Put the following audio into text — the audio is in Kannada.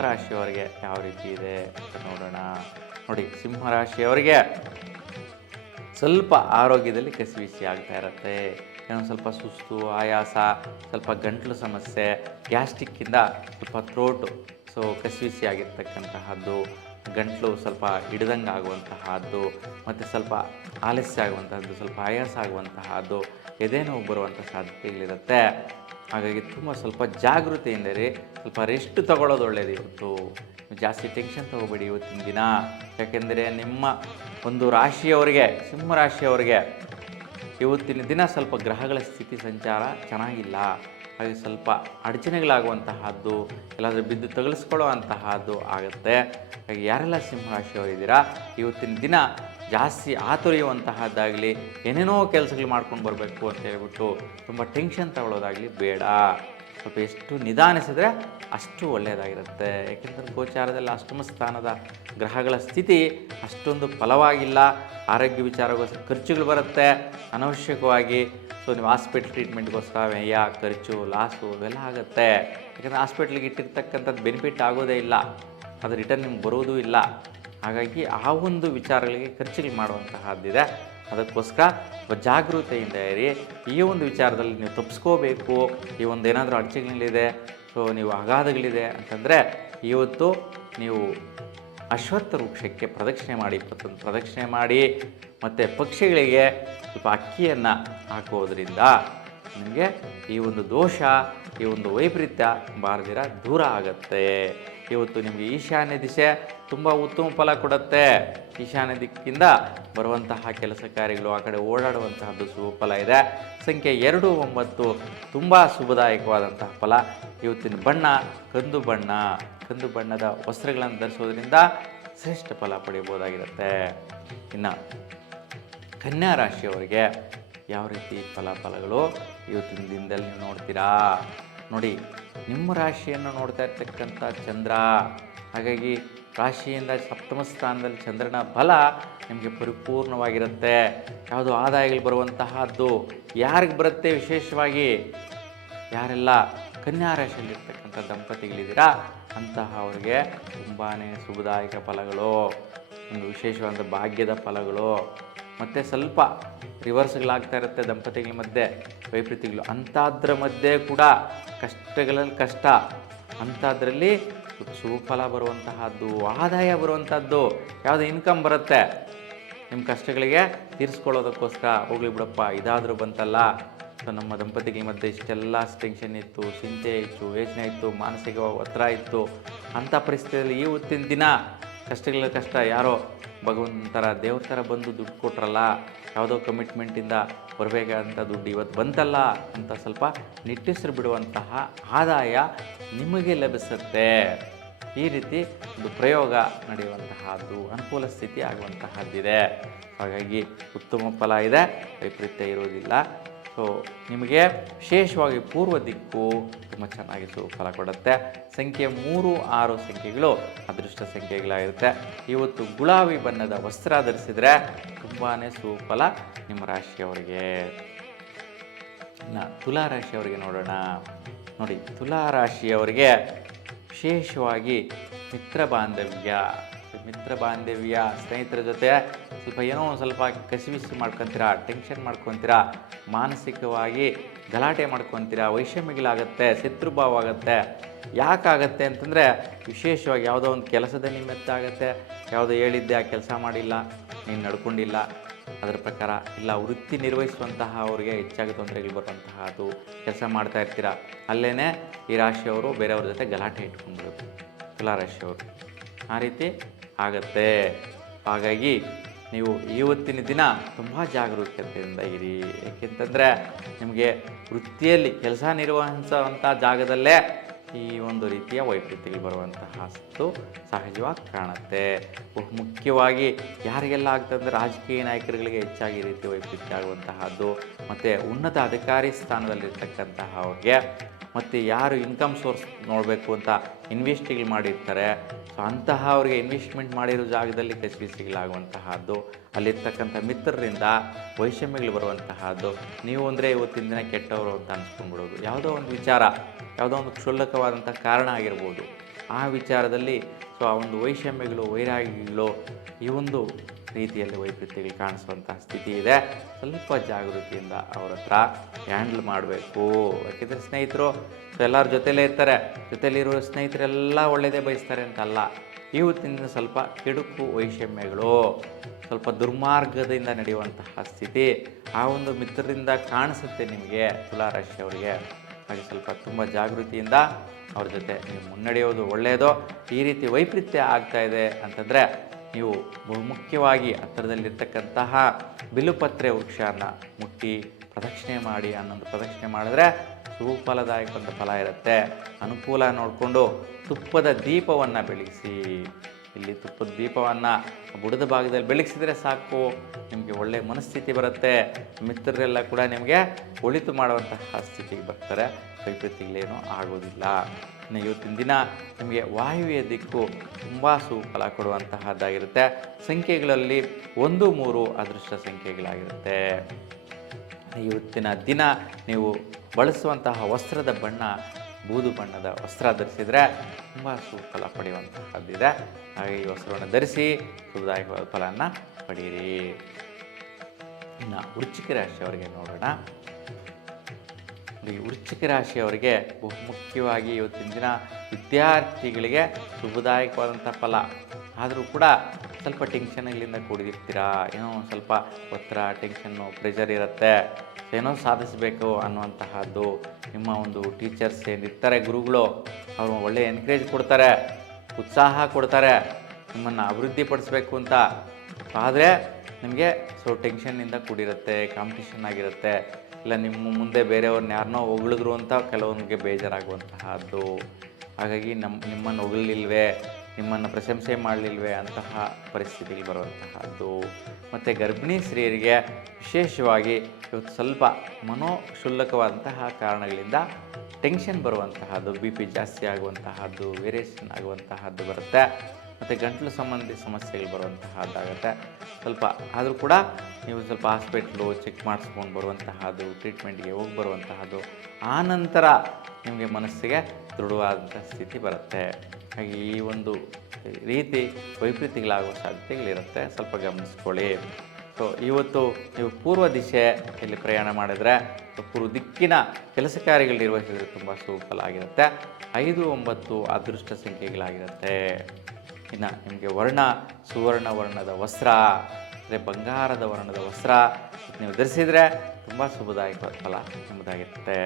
ಸಿಂಹರಾಶಿಯವರಿಗೆ ಯಾವ ರೀತಿ ಇದೆ ಅಂತ ನೋಡೋಣ. ನೋಡಿ, ಸಿಂಹರಾಶಿಯವರಿಗೆ ಸ್ವಲ್ಪ ಆರೋಗ್ಯದಲ್ಲಿ ಕಸಿವಿಸಿ ಆಗ್ತಾ ಇರುತ್ತೆ. ಏನೋ ಸ್ವಲ್ಪ ಸುಸ್ತು, ಆಯಾಸ, ಸ್ವಲ್ಪ ಗಂಟಲು ಸಮಸ್ಯೆ, ಗ್ಯಾಸ್ಟ್ರಿಕ್ಕಿಂದ ಸ್ವಲ್ಪ ಥ್ರೋಟು ಕಸಿವಿಸಿ ಆಗಿರ್ತಕ್ಕಂತಹದ್ದು, ಗಂಟಲು ಸ್ವಲ್ಪ ಹಿಡ್ದಂಗೆ ಆಗುವಂತಹದ್ದು, ಮತ್ತು ಸ್ವಲ್ಪ ಆಲಸ್ಯ ಆಗುವಂತಹದ್ದು, ಸ್ವಲ್ಪ ಆಯಾಸ ಆಗುವಂತಹದ್ದು, ಎದೆ ನೋವು ಬರುವಂಥ ಸಾಧ್ಯತೆಗಳಿರುತ್ತೆ. ಹಾಗಾಗಿ ಸ್ವಲ್ಪ ಜಾಗೃತಿಯಿಂದಿರಿ. ಸ್ವಲ್ಪ ರೆಸ್ಟ್ ತಗೊಳ್ಳೋದು ಒಳ್ಳೆಯದು. ಇವತ್ತು ಜಾಸ್ತಿ ಟೆನ್ಷನ್ ತೊಗೋಬೇಡಿ ಇವತ್ತಿನ ದಿನ. ಯಾಕೆಂದರೆ ನಿಮ್ಮ ಒಂದು ರಾಶಿಯವರಿಗೆ, ಸಿಂಹರಾಶಿಯವರಿಗೆ ಇವತ್ತಿನ ದಿನ ಸ್ವಲ್ಪ ಗ್ರಹಗಳ ಸ್ಥಿತಿ ಸಂಚಾರ ಚೆನ್ನಾಗಿಲ್ಲ. ಹಾಗೆ ಸ್ವಲ್ಪ ಅಡಚಣೆಗಳಾಗುವಂತಹದ್ದು, ಎಲ್ಲಾದರೂ ಬಿದ್ದು ತಗುಲಿಸ್ಕೊಳ್ಳೋ ಅಂತಹದ್ದು ಆಗುತ್ತೆ. ಹಾಗೆ ಯಾರೆಲ್ಲ ಸಿಂಹರಾಶಿಯವರಿದ್ದೀರಾ, ಇವತ್ತಿನ ದಿನ ಜಾಸ್ತಿ ಆತುರಿಯುವಂತಹದ್ದಾಗಲಿ, ಏನೇನೋ ಕೆಲಸಗಳು ಮಾಡ್ಕೊಂಡು ಬರಬೇಕು ಅಂತ ಹೇಳ್ಬಿಟ್ಟು ತುಂಬ ಟೆನ್ಷನ್ ತಗೊಳ್ಳೋದಾಗಲಿ ಬೇಡ. ಸ್ವಲ್ಪ ಎಷ್ಟು ನಿಧಾನಿಸಿದ್ರೆ ಅಷ್ಟು ಒಳ್ಳೆಯದಾಗಿರುತ್ತೆ. ಏಕೆಂದರೆ ಗೋಚಾರದಲ್ಲಿ ಅಷ್ಟಮ ಸ್ಥಾನದ ಗ್ರಹಗಳ ಸ್ಥಿತಿ ಅಷ್ಟೊಂದು ಫಲವಾಗಿಲ್ಲ. ಆರೋಗ್ಯ ವಿಚಾರಗೋಸ್ಕರ ಖರ್ಚುಗಳು ಬರುತ್ತೆ ಅನವಶ್ಯಕವಾಗಿ. ನೀವು ಹಾಸ್ಪಿಟ್ಲ್ ಟ್ರೀಟ್ಮೆಂಟ್ಗೋಸ್ಕರ ವ್ಯಯ, ಖರ್ಚು, ಲಾಸು ಇವೆಲ್ಲ ಆಗುತ್ತೆ. ಯಾಕಂದರೆ ಹಾಸ್ಪಿಟ್ಲಿಗೆ ಇಟ್ಟಿರ್ತಕ್ಕಂಥದ್ದು ಬೆನಿಫಿಟ್ ಆಗೋದೇ ಇಲ್ಲ, ಅದು ರಿಟರ್ನ್ ನಿಮ್ಗೆ ಬರೋದೂ ಇಲ್ಲ. ಹಾಗಾಗಿ ಆ ಒಂದು ವಿಚಾರಗಳಿಗೆ ಖರ್ಚುಗಳು ಮಾಡುವಂತಹದ್ದಿದೆ. ಅದಕ್ಕೋಸ್ಕರ ಜಾಗೃತೆಯಿಂದ ಇರಿ. ಈ ಒಂದು ವಿಚಾರದಲ್ಲಿ ನೀವು ತಪ್ಪಿಸ್ಕೋಬೇಕು, ಈ ಒಂದು ಏನಾದರೂ ಅಡಚಣೆಗಳಿದೆ, ನೀವು ಅಗಾಧಗಳಿದೆ ಅಂತಂದರೆ ಇವತ್ತು ನೀವು ಅಶ್ವತ್ಥ ವೃಕ್ಷಕ್ಕೆ ಪ್ರದಕ್ಷಿಣೆ ಮಾಡಿ, 21 ಪ್ರದಕ್ಷಿಣೆ ಮಾಡಿ, ಮತ್ತು ಪಕ್ಷಿಗಳಿಗೆ ಸ್ವಲ್ಪ ಅಕ್ಕಿಯನ್ನು ಹಾಕೋದ್ರಿಂದ ನಿಮಗೆ ಈ ಒಂದು ದೋಷ, ಈ ಒಂದು ವೈಪರೀತ್ಯ ಬಾರದಿರ ದೂರ ಆಗುತ್ತೆ. ಇವತ್ತು ನಿಮಗೆ ಈಶಾನ್ಯ ದಿಶೆ ತುಂಬ ಉತ್ತಮ ಫಲ ಕೊಡುತ್ತೆ. ಈಶಾನ್ಯ ದಿಕ್ಕಿಂದ ಬರುವಂತಹ ಕೆಲಸ ಕಾರ್ಯಗಳು, ಆ ಕಡೆ ಓಡಾಡುವಂತಹದ್ದು ಶುಭ ಫಲ ಇದೆ. ಸಂಖ್ಯೆ 2, 9 ತುಂಬ ಶುಭದಾಯಕವಾದಂತಹ ಫಲ. ಇವತ್ತಿನ ಬಣ್ಣ ಕಂದು ಬಣ್ಣ. ಕಂದು ಬಣ್ಣದ ವಸ್ತ್ರಗಳನ್ನು ಧರಿಸೋದ್ರಿಂದ ಶ್ರೇಷ್ಠ ಫಲ ಪಡೆಯಬಹುದಾಗಿರುತ್ತೆ. ಇನ್ನು ಕನ್ಯಾ ರಾಶಿಯವರಿಗೆ ಯಾವ ರೀತಿ ಫಲಗಳು ಇವತ್ತಿನ ದಿನದಲ್ಲಿ ನೀವು ನೋಡ್ತೀರಾ. ನೋಡಿ, ನಿಮ್ಮ ರಾಶಿಯನ್ನು ನೋಡ್ತಾ ಇರ್ತಕ್ಕಂಥ ಚಂದ್ರ. ಹಾಗಾಗಿ ರಾಶಿಯಿಂದ ಸಪ್ತಮ ಸ್ಥಾನದಲ್ಲಿ ಚಂದ್ರನ ಬಲ ನಿಮಗೆ ಪರಿಪೂರ್ಣವಾಗಿರುತ್ತೆ. ಯಾವುದೋ ಆದಾಯಗಳು ಬರುವಂತಹದ್ದು ಯಾರಿಗೆ ಬರುತ್ತೆ, ವಿಶೇಷವಾಗಿ ಯಾರೆಲ್ಲ ಕನ್ಯಾ ರಾಶಿಯಲ್ಲಿರ್ತಕ್ಕಂಥ ದಂಪತಿಗಳಿದ್ದೀರಾ ಅವರಿಗೆ ತುಂಬಾ ಶುಭದಾಯಕ ಫಲಗಳು, ಒಂದು ವಿಶೇಷವಾದ ಭಾಗ್ಯದ ಫಲಗಳು. ಮತ್ತು ಸ್ವಲ್ಪ ರಿವರ್ಸ್ಗಳಾಗ್ತಾ ಇರುತ್ತೆ ದಂಪತಿಗಳ ಮಧ್ಯೆ, ವೈಪರೀತ್ಯಗಳು. ಅಂಥದ್ರ ಮಧ್ಯೆ ಕೂಡ ಕಷ್ಟಗಳಲ್ಲಿ ಕಷ್ಟ, ಅಂಥದ್ರಲ್ಲಿ ಸುಫಲ ಬರುವಂತಹದ್ದು, ಆದಾಯ ಬರುವಂಥದ್ದು, ಯಾವುದೋ ಇನ್ಕಮ್ ಬರುತ್ತೆ ನಿಮ್ಮ ಕಷ್ಟಗಳಿಗೆ ತೀರಿಸ್ಕೊಳ್ಳೋದಕ್ಕೋಸ್ಕರ. ಹೋಗ್ಲಿ ಬಿಡಪ್ಪ, ಇದಾದರೂ ಬಂತಲ್ಲ. ನಮ್ಮ ದಂಪತಿಗಳ ಮಧ್ಯೆ ಇಷ್ಟೆಲ್ಲ ಟೆನ್ಷನ್ ಇತ್ತು, ಚಿಂತೆ ಇತ್ತು, ಯೋಚನೆ ಇತ್ತು, ಮಾನಸಿಕ ಒತ್ತಡ ಇತ್ತು. ಅಂಥ ಪರಿಸ್ಥಿತಿಯಲ್ಲಿ ಈ ಹೊತ್ತಿನ ದಿನ ಕಷ್ಟಗಳ ಕಷ್ಟ ಯಾರೋ ಭಗವಂತರ ದೇವ್ರ ಥರ ಬಂದು ದುಡ್ಡು ಕೊಟ್ರಲ್ಲ, ಯಾವುದೋ ಕಮಿಟ್ಮೆಂಟಿಂದ ಬರಬೇಕಾದಂಥ ದುಡ್ಡು ಇವತ್ತು ಬಂತಲ್ಲ ಅಂತ ಸ್ವಲ್ಪ ನಿಟ್ಟುಸಿರು ಬಿಡುವಂತಹ ಆದಾಯ ನಿಮಗೆ ಲಭಿಸುತ್ತೆ. ಈ ರೀತಿ ಒಂದು ಪ್ರಯೋಗ ನಡೆಯುವಂತಹದ್ದು, ಅನುಕೂಲ ಸ್ಥಿತಿ ಆಗುವಂತಹದ್ದಿದೆ. ಹಾಗಾಗಿ ಉತ್ತಮ ಫಲ ಇದೆ, ವೈಪರೀತ್ಯ ಇರೋದಿಲ್ಲ. ನಿಮಗೆ ವಿಶೇಷವಾಗಿ ಪೂರ್ವ ದಿಕ್ಕು ತುಂಬ ಚೆನ್ನಾಗಿ ಫಲ ಕೊಡುತ್ತೆ. ಸಂಖ್ಯೆ 3, 6 ಸಂಖ್ಯೆಗಳು ಅದೃಷ್ಟ ಸಂಖ್ಯೆಗಳಾಗಿರುತ್ತೆ. ಇವತ್ತು ಗುಲಾಬಿ ಬಣ್ಣದ ವಸ್ತ್ರ ಧರಿಸಿದರೆ ತುಂಬಾ ಸುಫಲ ನಿಮ್ಮ ರಾಶಿಯವರಿಗೆ. ಇನ್ನು ತುಲಾ ರಾಶಿಯವರಿಗೆ ನೋಡೋಣ. ನೋಡಿ, ತುಲಾ ರಾಶಿಯವರಿಗೆ ವಿಶೇಷವಾಗಿ ಮಿತ್ರ ಬಾಂಧವ್ಯ, ಸ್ನೇಹಿತರ ಜೊತೆ ಏನೋ ಸ್ವಲ್ಪ ಕಸಿವಿಸಿ ಮಾಡ್ಕೊತೀರಾ, ಟೆನ್ಷನ್ ಮಾಡ್ಕೊತೀರಾ, ಮಾನಸಿಕವಾಗಿ ಗಲಾಟೆ ಮಾಡ್ಕೊತೀರಾ, ವೈಷಮ್ಯಗಳಾಗುತ್ತೆ, ಶತ್ರುಭಾವ ಆಗುತ್ತೆ. ಯಾಕಾಗತ್ತೆ ಅಂತಂದರೆ ವಿಶೇಷವಾಗಿ ಯಾವುದೋ ಒಂದು ಕೆಲಸದ ನಿಮಿತ್ತ ಆಗುತ್ತೆ. ಯಾವುದೋ ಹೇಳಿದ್ದೆ ಆ ಕೆಲಸ ಮಾಡಿಲ್ಲ, ನೀನು ನಡ್ಕೊಂಡಿಲ್ಲ ಅದರ ಪ್ರಕಾರ, ಇಲ್ಲ ವೃತ್ತಿ ನಿರ್ವಹಿಸುವಂತಹ ಅವರಿಗೆ ಹೆಚ್ಚಾಗಿ ತೊಂದರೆಗಳು ಬರುವಂತಹದ್ದು. ಕೆಲಸ ಮಾಡ್ತಾ ಇರ್ತೀರ, ಅಲ್ಲೇ ಈ ರಾಶಿಯವರು ಬೇರೆಯವ್ರ ಜೊತೆ ಗಲಾಟೆ ಇಟ್ಕೊಂಡ್ಬಿಡೋದು ತುಲಾ ರಾಶಿಯವರು. ಆ ರೀತಿ ಆಗತ್ತೆ. ಹಾಗಾಗಿ ನೀವು ಇವತ್ತಿನ ದಿನ ತುಂಬ ಜಾಗರೂಕತೆಯಿಂದ ಇರಿ. ಏಕೆಂತಂದರೆ ನಿಮಗೆ ವೃತ್ತಿಯಲ್ಲಿ ಕೆಲಸ ನಿರ್ವಹಿಸುವಂಥ ಜಾಗದಲ್ಲೇ ಈ ಒಂದು ರೀತಿಯ ವೈಪರೀತ್ಯಗಳು ಬರುವಂತಹದ್ದು ಸಹಜವಾಗಿ ಕಾಣುತ್ತೆ. ಮುಖ್ಯವಾಗಿ ಯಾರಿಗೆಲ್ಲ ಆಗ್ತದಂದರೆ ರಾಜಕೀಯ ನಾಯಕರುಗಳಿಗೆ ಹೆಚ್ಚಾಗಿ ಈ ರೀತಿ ವೈಪರೀತ್ಯ ಆಗುವಂತಹದ್ದು, ಮತ್ತು ಉನ್ನತ ಅಧಿಕಾರಿ ಸ್ಥಾನದಲ್ಲಿರ್ತಕ್ಕಂತಹ ಅವ್ರಿಗೆ, ಮತ್ತು ಯಾರು ಇನ್ಕಮ್ ಸೋರ್ಸ್ ನೋಡಬೇಕು ಅಂತ ಇನ್ವೆಸ್ಟ್ಗಳು ಮಾಡಿರ್ತಾರೆ, ಅಂತಹ ಅವರಿಗೆ ಇನ್ವೆಸ್ಟ್ಮೆಂಟ್ ಮಾಡಿರೋ ಜಾಗದಲ್ಲಿ ಕಸಿವಿಸಿಗಳಾಗುವಂತಹದ್ದು, ಅಲ್ಲಿರ್ತಕ್ಕಂಥ ಮಿತ್ರರಿಂದ ವೈಷಮ್ಯಗಳು ಬರುವಂತಹದ್ದು. ನೀವು ಅಂದರೆ ಇವತ್ತಿನ ದಿನ ಕೆಟ್ಟವರು ಅಂತ ಅನಿಸ್ಕೊಂಡ್ಬಿಡೋದು, ಯಾವುದೋ ಒಂದು ವಿಚಾರ, ಯಾವುದೋ ಒಂದು ಕ್ಷುಲ್ಲಕವಾದಂಥ ಕಾರಣ ಆಗಿರ್ಬೋದು, ಆ ವಿಚಾರದಲ್ಲಿ ಸೊ ಆ ಒಂದು ವೈಷಮ್ಯಗಳು ವೈರಾಗ್ಯಗಳು ಈ ಒಂದು ರೀತಿಯಲ್ಲಿ ವೈಪರೀತ್ಯಗಳು ಕಾಣಿಸುವಂತಹ ಸ್ಥಿತಿ ಇದೆ. ಸ್ವಲ್ಪ ಜಾಗೃತಿಯಿಂದ ಅವ್ರ ಹತ್ರ ಹ್ಯಾಂಡ್ಲ್ ಮಾಡಬೇಕು. ಯಾಕೆಂದರೆ ಸ್ನೇಹಿತರು ಸೊ ಎಲ್ಲರ ಜೊತೆಲೇ ಇರ್ತಾರೆ, ಜೊತೆಲಿರುವ ಸ್ನೇಹಿತರೆಲ್ಲ ಒಳ್ಳೆಯದೇ ಬಯಸ್ತಾರೆ ಅಂತಲ್ಲ. ಇವತ್ತಿನ ಸ್ವಲ್ಪ ಕೆಡುಕು ವೈಷಮ್ಯಗಳು, ಸ್ವಲ್ಪ ದುರ್ಮಾರ್ಗದಿಂದ ನಡೆಯುವಂತಹ ಸ್ಥಿತಿ ಆ ಒಂದು ಮಿತ್ರರಿಂದ ಕಾಣಿಸುತ್ತೆ ನಿಮಗೆ ತುಲಾರಾಶಿಯವರಿಗೆ. ಹಾಗೆ ಸ್ವಲ್ಪ ತುಂಬ ಜಾಗೃತಿಯಿಂದ ಅವ್ರ ಜೊತೆ ನೀವು ಮುನ್ನಡೆಯೋದು ಒಳ್ಳೆಯದು. ಈ ರೀತಿ ವೈಪರೀತ್ಯ ಆಗ್ತಾ ಇದೆ ಅಂತಂದರೆ ನೀವು ಬಹುಮುಖ್ಯವಾಗಿ ಹತ್ತಿರದಲ್ಲಿರ್ತಕ್ಕಂತಹ ಬಿಲ್ಲುಪತ್ರೆ ವೃಕ್ಷನ ಮುಟ್ಟಿ ಪ್ರದಕ್ಷಿಣೆ ಮಾಡಿ, ಹನ್ನೊಂದು ಪ್ರದಕ್ಷಿಣೆ ಮಾಡಿದ್ರೆ ಸುಫಲದಾಯಕವಾದ ಫಲ ಇರುತ್ತೆ. ಅನುಕೂಲ ನೋಡಿಕೊಂಡು ತುಪ್ಪದ ದೀಪವನ್ನು ಬೆಳಗಿಸಿ. ಇಲ್ಲಿ ತುಪ್ಪದ ದೀಪವನ್ನು ಬುಡದ ಭಾಗದಲ್ಲಿ ಬೆಳಗಿಸಿದರೆ ಸಾಕು, ನಿಮಗೆ ಒಳ್ಳೆಯ ಮನಸ್ಥಿತಿ ಬರುತ್ತೆ. ಮಿತ್ರರೆಲ್ಲ ಕೂಡ ನಿಮಗೆ ಒಳಿತು ಮಾಡುವಂತಹ ಸ್ಥಿತಿಗೆ ಬರ್ತಾರೆ, ವೈಪರೀತ್ಯಗಳೇನೂ ಆಗೋದಿಲ್ಲ. ಇನ್ನು ಇವತ್ತಿನ ದಿನ ನಿಮಗೆ ವಾಯುವ್ಯ ದಿಕ್ಕು ತುಂಬ ಸುಫಲ ಕೊಡುವಂತಹದ್ದಾಗಿರುತ್ತೆ. ಸಂಖ್ಯೆಗಳಲ್ಲಿ 1, 3 ಅದೃಷ್ಟ ಸಂಖ್ಯೆಗಳಾಗಿರುತ್ತೆ. ಇವತ್ತಿನ ದಿನ ನೀವು ಬಳಸುವಂತಹ ವಸ್ತ್ರದ ಬಣ್ಣ ಬೂದು ಬಣ್ಣದ ವಸ್ತ್ರ ಧರಿಸಿದರೆ ತುಂಬ ಸುಫಲ ಪಡೆಯುವಂತಹದ್ದಿದೆ. ಹಾಗೆ ಈ ವಸ್ತ್ರವನ್ನು ಧರಿಸಿ ಶುಭದಾಯಕವಾದ ಫಲವನ್ನು ಪಡೆಯಿರಿ. ಇನ್ನು ವೃಶ್ಚಿಕ ರಾಶಿಯವರಿಗೆ ನೋಡೋಣ. ಈ ವೃಶ್ಚಿಕ ರಾಶಿಯವರಿಗೆ ಬಹುಮುಖ್ಯವಾಗಿ ಇವತ್ತಿನ ದಿನ ವಿದ್ಯಾರ್ಥಿಗಳಿಗೆ ಶುಭದಾಯಕವಾದಂಥ ಫಲ. ಆದರೂ ಕೂಡ ಸ್ವಲ್ಪ ಟೆನ್ಷನ್ಗಳಿಂದ ಕೂಡಿರ್ತೀರಾ. ಏನೋ ಸ್ವಲ್ಪ ಒತ್ತಡ, ಟೆನ್ಷನ್ನು, ಪ್ರೆಷರ್ ಇರುತ್ತೆ. ಏನೋ ಸಾಧಿಸಬೇಕು ಅನ್ನುವಂತಹದ್ದು. ನಿಮ್ಮ ಒಂದು ಟೀಚರ್ಸ್ ಏನಿರ್ತಾರೆ, ಗುರುಗಳು, ಅವರು ಒಳ್ಳೆಯ ಎನ್ಕರೇಜ್ ಕೊಡ್ತಾರೆ, ಉತ್ಸಾಹ ಕೊಡ್ತಾರೆ ನಿಮ್ಮನ್ನು ಅಭಿವೃದ್ಧಿಪಡಿಸ್ಬೇಕು ಅಂತ. ಆದರೆ ನಿಮಗೆ ಸೊ ಟೆನ್ಷನ್ನಿಂದ ಕೂಡಿರುತ್ತೆ, ಕಾಂಪಿಟೇಷನ್ ಆಗಿರುತ್ತೆ. ಇಲ್ಲ ನಿಮ್ಮ ಮುಂದೆ ಬೇರೆಯವ್ರನ್ನ ಯಾರನ್ನೋ ಹೊಗಳಿದ್ರು ಅಂತ ಕೆಲವೊಂದಿಗೆ ಬೇಜಾರಾಗುವಂತಹದ್ದು. ಹಾಗಾಗಿ ನಿಮ್ಮನ್ನು ಹೊಗಳಿಲ್ವೇ, ನಿಮ್ಮನ್ನು ಪ್ರಶಂಸೆ ಮಾಡಲಿಲ್ವೇ ಅಂತಹ ಪರಿಸ್ಥಿತಿಗೆ ಬರುವಂತಹದ್ದು. ಮತ್ತು ಗರ್ಭಿಣಿ ಸ್ತ್ರೀಯರಿಗೆ ವಿಶೇಷವಾಗಿ ಇವತ್ತು ಸ್ವಲ್ಪ ಮನೋಕ್ಷುಲ್ಲಕವಾದಂತಹ ಕಾರಣಗಳಿಂದ ಟೆನ್ಷನ್ ಬರುವಂತಹದ್ದು, ಬಿ ಪಿ ಜಾಸ್ತಿ ಆಗುವಂತಹದ್ದು, ವೇರಿಯೇಷನ್ ಆಗುವಂತಹದ್ದು ಬರುತ್ತೆ. ಮತ್ತು ಗಂಟಲು ಸಂಬಂಧಿ ಸಮಸ್ಯೆಗಳು ಬರುವಂತಹದ್ದಾಗುತ್ತೆ ಸ್ವಲ್ಪ. ಆದರೂ ಕೂಡ ನೀವು ಸ್ವಲ್ಪ ಹಾಸ್ಪಿಟ್ಲು ಚೆಕ್ ಮಾಡಿಸ್ಕೊಂಡು ಬರುವಂತಹದ್ದು, ಟ್ರೀಟ್ಮೆಂಟ್ಗೆ ಹೋಗಿ ಬರುವಂತಹದ್ದು. ಆ ನಂತರ ನಿಮಗೆ ಮನಸ್ಸಿಗೆ ದೃಢವಾದಂಥ ಸ್ಥಿತಿ ಬರುತ್ತೆ. ಹಾಗೆ ಈ ಒಂದು ರೀತಿ ವೈಪರೀತ್ಯಗಳಾಗುವ ಸಾಧ್ಯತೆಗಳಿರುತ್ತೆ, ಸ್ವಲ್ಪ ಗಮನಿಸ್ಕೊಳ್ಳಿ. ಸೊ ಇವತ್ತು ನೀವು ಪೂರ್ವ ದಿಶೆಯಲ್ಲಿ ಪ್ರಯಾಣ ಮಾಡಿದರೆ, ಪೂರ್ವ ದಿಕ್ಕಿನ ಕೆಲಸ ಕಾರ್ಯಗಳು ನಿರ್ವಹಿಸಿದರೆ ತುಂಬ ಸುಫಲ ಆಗಿರುತ್ತೆ. 5, 9 ಅದೃಷ್ಟ ಸಂಖ್ಯೆಗಳಾಗಿರುತ್ತೆ. ಇನ್ನು ನಿಮಗೆ ವರ್ಣ ಸುವರ್ಣ ವರ್ಣದ ವಸ್ತ್ರ, ಅಂದರೆ ಬಂಗಾರದ ವರ್ಣದ ವಸ್ತ್ರ ನೀವು ಧರಿಸಿದರೆ ತುಂಬ ಶುಭದಾಯಕವಾದ ಫಲ ನಿಮ್ಮದಾಗಿರುತ್ತೆ.